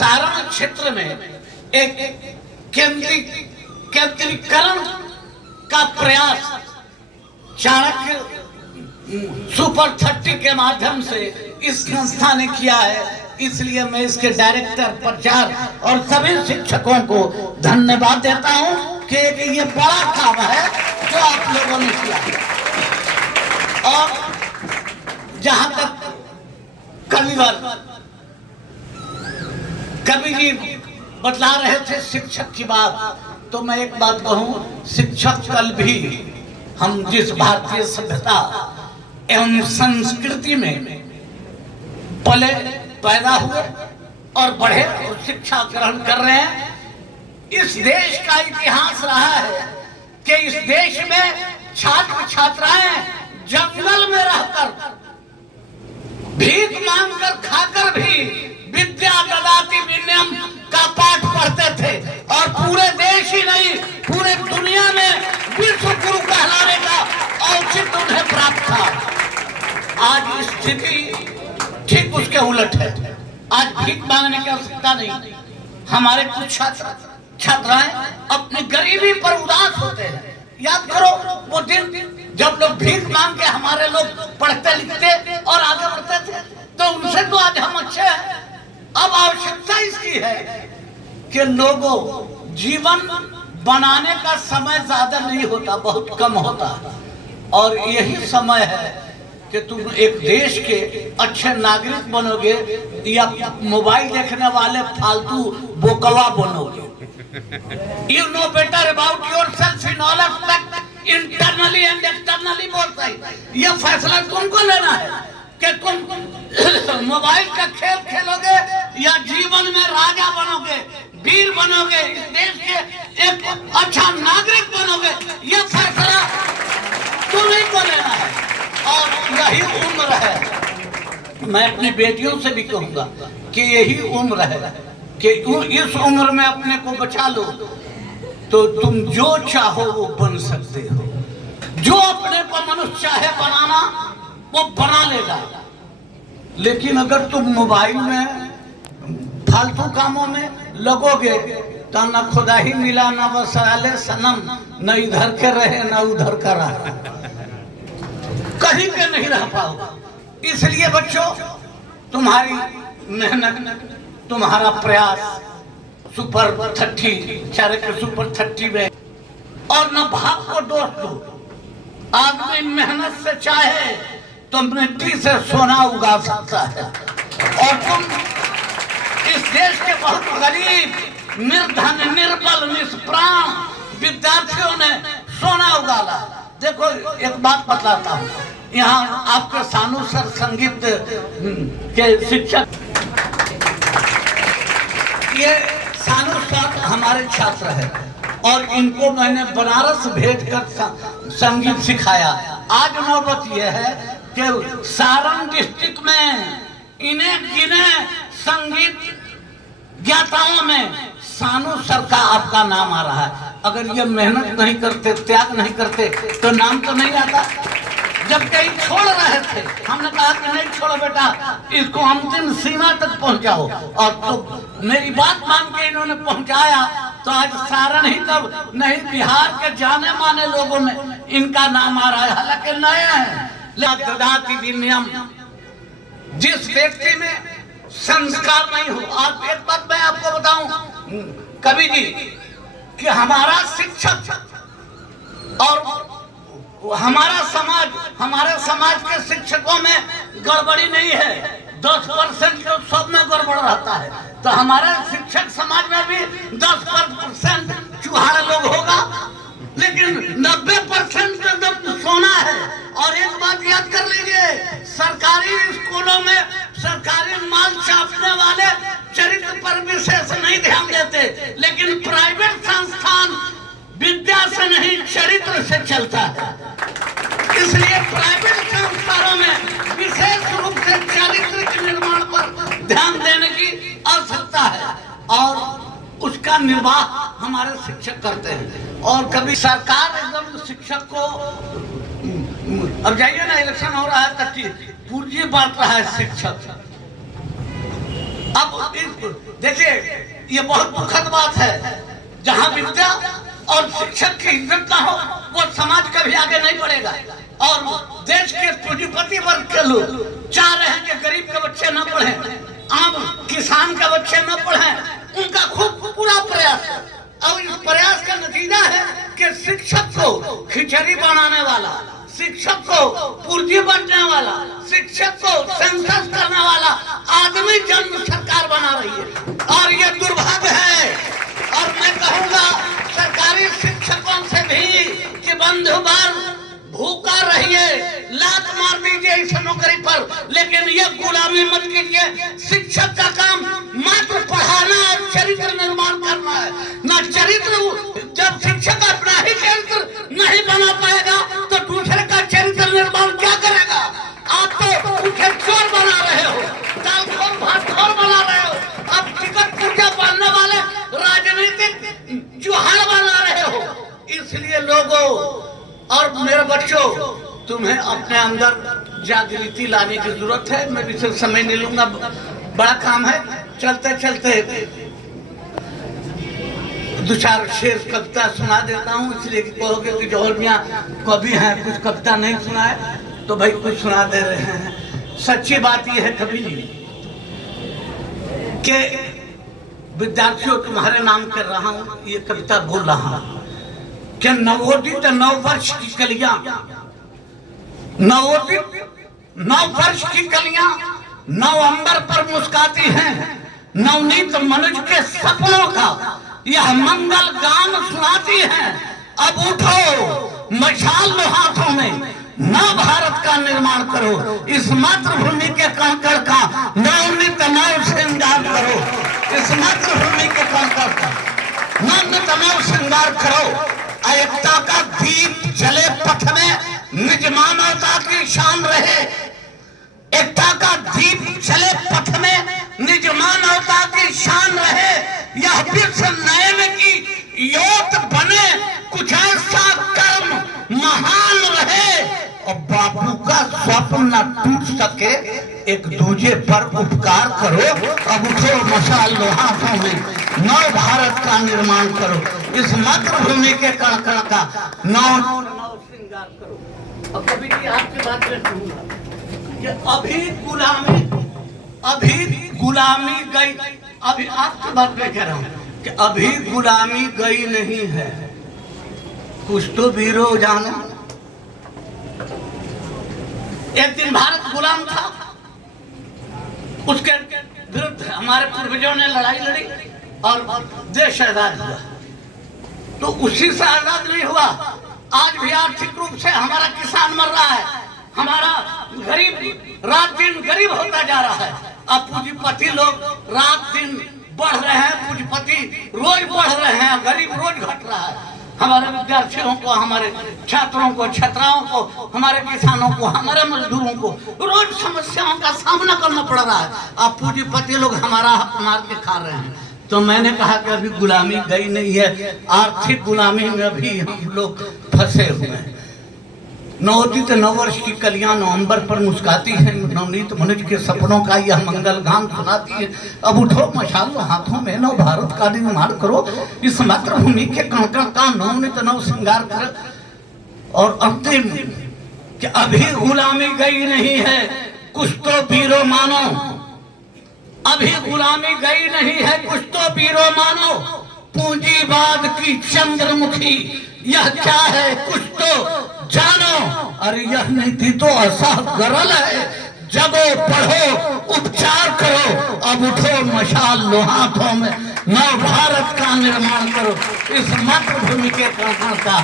सारण क्षेत्र में एक केंद्रीकरण का प्रयास चाणक्य सुपर 30 के माध्यम से इस संस्था ने किया है। इसलिए मैं इसके डायरेक्टर, प्रचार और सभी शिक्षकों को धन्यवाद देता हूं कि ये बड़ा काम है जो आप लोगों ने किया है। और जहां तक कवि जी बतला रहे थे शिक्षक की बात, तो मैं एक बात कहूं, शिक्षक कल भी हम जिस भारतीय सभ्यता एवं संस्कृति में पले, पैदा हुए और बढ़े और शिक्षा ग्रहण कर रहे हैं, इस देश का इतिहास रहा है कि इस देश में छात्र छात्राएं जंगल में रहकर भीख मांगकर खाकर भी विद्या ददाति विनयम का पाठ पढ़ते थे और पूरे देश ही नहीं पूरे दुनिया में विश्व गुरु कहलाने का औचित्य उन्हें प्राप्त था। आज स्थिति ठीक उसके उलट है। आज भीख मांगने की आवश्यकता नहीं। हमारे कुछ छात्राएं अपनी गरीबी पर उदास होते हैं। याद करो वो दिन जब लोग भीख मांग के हमारे लोग पढ़ते लिखते और आगे बढ़ते थे, तो उनसे तो आज हम अच्छे हैं। अब आवश्यकता इसकी है कि लोगों जीवन बनाने का समय ज्यादा नहीं होता, बहुत कम होता है, और यही समय है कि तुम एक देश के अच्छे नागरिक बनोगे या मोबाइल देखने वाले फालतू बोकवा बनोगे। You know better about yourself in all aspects, internally and externally both sides. ये फैसला तुमको लेना है कि तुम मोबाइल का खेल खेलोगे या जीवन में राजा बनोगे, वीर बनोगे, इस देश के एक अच्छा नागरिक बनोगे। ये फैसला तुम्हीं को लेना है और यही उम्र है। मैं अपनी बेटियों से भी कहूंगा कि यही उम्र है कि इस उम्र में अपने को बचा लो तो तुम जो चाहो वो बन सकते हो। जो अपने को मनुष्य चाहे बनाना वो बना लेगा, लेकिन अगर तुम मोबाइल में फालतू कामों में लगोगे तो न खुदा ही मिला न वसाले सनम, न इधर के रहे न उधर का रहा, कहीं के नहीं रह पाओगे। इसलिए बच्चों, तुम्हारी मेहनत, तुम्हारा प्रयास सुपर 30 चाणक्य सुपर 30 में, और न भाग को दोष दो। आदमी मेहनत से चाहे तो मिट्टी से सोना उगा सकता है, और तुम इस देश के बहुत गरीब, निर्धन, निर्बल, निष्प्राण विद्यार्थियों ने सोना उगाला। देखो एक बात बतलाता हूँ, यहाँ आपके सानू सर संगीत के शिक्षक, ये सानू सर हमारे छात्र है और इनको मैंने बनारस भेजकर संगीत सिखाया। आज नौबत यह है कि सारण डिस्ट्रिक्ट में इन्हें गिने संगीत ज्ञाताओं में सानू सर का आपका नाम आ रहा है। अगर ये मेहनत नहीं करते, त्याग नहीं करते तो नाम तो नहीं आता। जब कहीं छोड़ रहे थे हमने कहा कि नहीं छोड़ो बेटा, इसको अंतिम सीमा तक पहुंचाओ, और तो मेरी बात मान के इन्होंने पहुंचाया। तो आज सारण ही तब नहीं बिहार के जाने माने लोगों में इनका नाम आ रहा है, हालांकि नए हैं। नियम, जिस व्यक्ति में संस्कार नहीं हो। आप एक बात मैं आपको बताऊं कवि जी कि हमारा शिक्षक और हमारे समाज के शिक्षकों में गड़बड़ी नहीं है, 10% तो सब में गड़बड़ रहता है। तो हमारे शिक्षक समाज में भी 10% चूहाड़ा लोग होगा, लेकिन 90% तो सोना है। और एक बात याद कर लीजिए, सरकारी स्कूलों में सरकारी माल छापने वाले चरित्र पर विशेष नहीं ध्यान देते, लेकिन प्राइवेट संस्थान विद्या से नहीं चरित्र से चलता है। इसलिए प्राइवेट संस्थानों में विशेष रूप से चरित्र के निर्माण पर ध्यान देने की आवश्यकता है, और उसका निर्वाह हमारे शिक्षक करते हैं। और कभी सरकार एकदम शिक्षक को, अब जाइए ना, इलेक्शन हो रहा है, पूंजी बांट रहा है शिक्षक, अब देखिए, ये बहुत दुखद बात है, जहाँ विद्या और शिक्षक की इज्जत ना हो वो समाज कभी आगे नहीं बढ़ेगा। और देश के पूंजीपति वर्ग के लोग चाह रहे हैं कि गरीब के बच्चे न पढ़े, आम किसान के बच्चे न पढ़े, उनका खूब पूरा प्रयास है। और इस प्रयास का नतीजा है कि शिक्षक को खिचड़ी बनाने वाला, शिक्षक को पूर्जी बनने वाला, शिक्षक को सेंसस करने वाला आदमी जन्म सरकार बना रही है, और ये दुर्भाग्य है। और मैं कहूँगा सरकारी शिक्षकों से भी कि बंधुबार भूखा रहिए, लात मार दीजिए इस नौकरी पर, लेकिन ये गुलामी मत कीजिए। शिक्षक का काम मात्र पढ़ाना और चरित्र निर्माण करना है, ना चरित्र। जब शिक्षक अपना ही चरित्र नहीं बना पाएगा तो दूसरे का चरित्र निर्माण क्या करेगा? आप तो उसे चोर बना रहे हो, दालखोर भातखोर बना रहे हो, अब टिकट पूजा पालने वाले राजनीतिक जुहार बना रहे हो। इसलिए लोगों और मेरे बच्चों, तुम्हें अपने अंदर जागृति लाने की जरूरत है। मैं विशेष समय नहीं लूंगा, बड़ा काम है। चलते चलते दो चार शेर कविता सुना देता हूँ, इसलिए कि कहोगे कि जौहर मियां कवि हैं, कुछ कविता नहीं सुनाए, तो भाई कुछ सुना दे रहे हैं। सच्ची बात यह है कभी कि विद्यार्थियों तुम्हारे नाम कर रहा हूँ, ये कविता बोल रहा हूँ कि नवोदित 9 वर्ष की कलियां, नवोदित 9 वर्ष की कलियां नवंबर पर मुस्काती हैं, नवनीत मनुष्य के सपनों का यह मंगल गान सुनाती हैं। अब उठो मशाल लो हाथों में, नव भारत का निर्माण करो, इस मातृभूमि के कंकड़ का नवनीत नव श्रृंगार करो, इस मातृभूमि के कंकड़ का नवनीत नव श्रृंगार करो। एकता का दीप जले पथ में, निज मानवता की शान रहे। एकता का दीप जले पथ में, निज मानवता की शान रहे। यह विश्व नयन की योत बने, कुछ ऐसा कर्म महान रहे। और बापू का स्वप्न न टूट सके, एक दूजे पर उपकार करो। अब उठो मशाल लो हाथों में, नव भारत का निर्माण करो, इस मातृभूमि के कण कण का नव श्रृंगार करो। अब कभी की आपकी बात में कहूंगा कि अभी गुलामी गई, अभी आपकी बात में कह रहा हूं कि अभी गुलामी गई नहीं है। कुछ तो वीरो जानो, एक दिन भारत गुलाम था, उसके विरुद्ध हमारे पूर्वजों ने लड़ाई लड़ी और देश आजाद हुआ। तो उसी से आजाद नहीं हुआ, आज भी आर्थिक रूप से हमारा किसान मर रहा है, हमारा गरीब रात दिन गरीब होता जा रहा है। अब पूंजीपति लोग रात दिन बढ़ रहे हैं, पूंजीपति रोज बढ़ रहे हैं, गरीब रोज घट रहा है। हमारे विद्यार्थियों को, हमारे छात्रों को, छात्राओं को, हमारे किसानों को, हमारे मजदूरों को रोज समस्याओं का सामना करना पड़ रहा है। अब पूंजीपति लोग हमारा हक मार के खा रहे हैं। तो मैंने कहा कि अभी गुलामी गई नहीं है, आर्थिक गुलामी में भी हम लोग फंसे हुए हैं। नवोदित 9 वर्ष की कलियां नवंबर पर मुस्काती हैं, नवनीत मनुष्य के सपनों का यह मंगल गान सुनाती है। अब उठो मशाल हाथों में, नव भारत का निर्माण करो, इस मातृभूमि के कण कण का नवनीत नव श्रृंगार करो। और अंतिम कि अभी गुलामी गई नहीं है, कुछ तो वीरो मानो, अभी गुलामी गई नहीं है, कुछ तो वीरो मानो। पूंजीवाद की चंद्रमुखी यह क्या है, कुछ तो जानो। अरे यह नीति तो ऐसा गरल है, जगो पढ़ो उपचार करो। अब उठो मशाल लो हाथों में, नव भारत का निर्माण करो, इस मातृभूमि के कण कण का